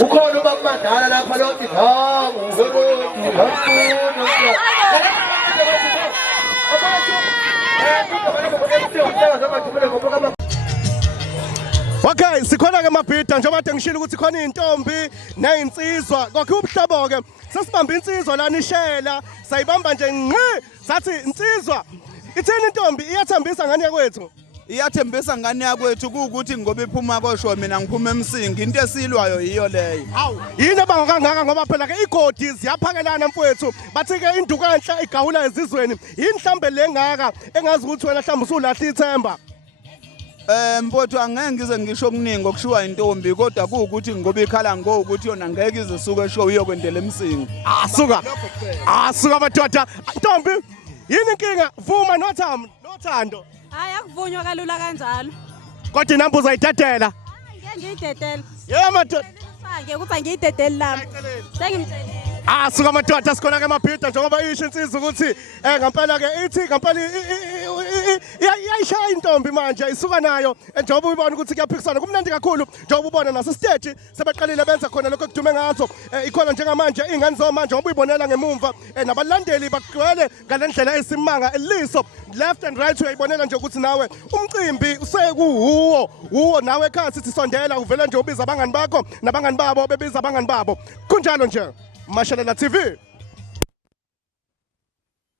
ukhona ubakumadala lapha lothi Okay, sikhona ke mabhida njengoba kade ngishilo ukuthi khona izintombi nezinsizwa kwakhe ubuhlobo ke sesibamba insizwa lana ishela sayibamba nje ngqi sathi insizwa ithini intombi iyathambisa ngane yakwethu iyathembisa ngane yakwethu ukuthi ngoba iphuma kosho mina ngiphuma emsingi into esilwayo yiyo leyo hawu yini abangakangaka ngoba phela ke igodi ziyaphakelana mfowethu bathi ke induku enhla igawula ezizweni yini mhlambe lengaka engazi ukuthi wena mhlambe usulahla ithemba mfowethu angeke ngize ngisho okuningi okushiwa intombi kodwa ukuthi ngoba ikhala ukuthi yona ngeke izisuke show iyokwendela emsingi asuka madoda ntombi yini inkinga vuma nothando hayi akuvunywa kalula kanjalo kodwa inamba uzayidedela ngeke ngiyidedela yebo madoda ngeke ukuthi angiyidedeli lami sengimthelile asuka madoda sikhona ke mabhida njengoba isho insizwa ukuthi ngempela ke ithi ngempela iyayishaya intombi manje isuka nayo njengoba ubona ukuthi kuyaphikisana kumnandi kakhulu njengoba ubona naso stage sebeqalile benza khona lokho kudume ngazo ikhona njengamanje ingane zomanje ngoba uyibonela ngemumva nabalandeli bagcwele ngalendlela esimanga eliso left and right uyayibonela nje ukuthi nawe umcimbi usekuwuwo nawe ekhaya sithi sondela uvela nje ubiza abangani bakho nabangani babo bebiza abangani babo kunjalo nje Mashallah TV.